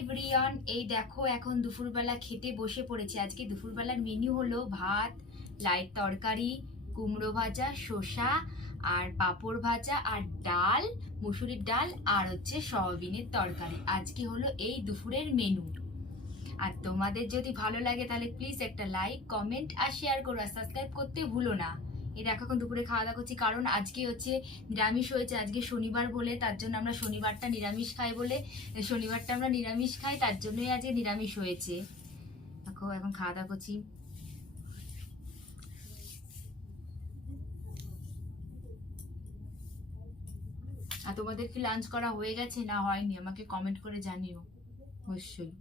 Everyone, এই দেখো এখন দুপুরবেলা খেতে বসে পড়েছে। আজকে দুপুরবেলার মেনু হলো ভাত, লাইট তরকারি, কুমড়ো ভাজা, শসা আর পাঁপড় ভাজা আর ডাল, মুসুরির ডাল আর হচ্ছে সয়াবিনের তরকারি। আজকে হলো এই দুপুরের মেনু। আর তোমাদের যদি ভালো লাগে তাহলে প্লিজ একটা লাইক, কমেন্ট আর শেয়ার করো, আর সাবস্ক্রাইব করতে ভুলো না। এই দেখো এখন দুপুরে খাওয়া দাওয়া করছি, কারণ আজকে হচ্ছে নিরামিষ হয়েছে। আজকে শনিবার বলে, তার জন্য আমরা শনিবারটা নিরামিষ খাই বলে, শনিবারটা আমরা নিরামিষ খাই, তার জন্যই আজকে নিরামিষ হয়েছে। দেখো এখন খাওয়া দাওয়া করছি। আর তোমাদের কি লাঞ্চ করা হয়ে গেছে না হয়নি আমাকে কমেন্ট করে জানিও অবশ্যই।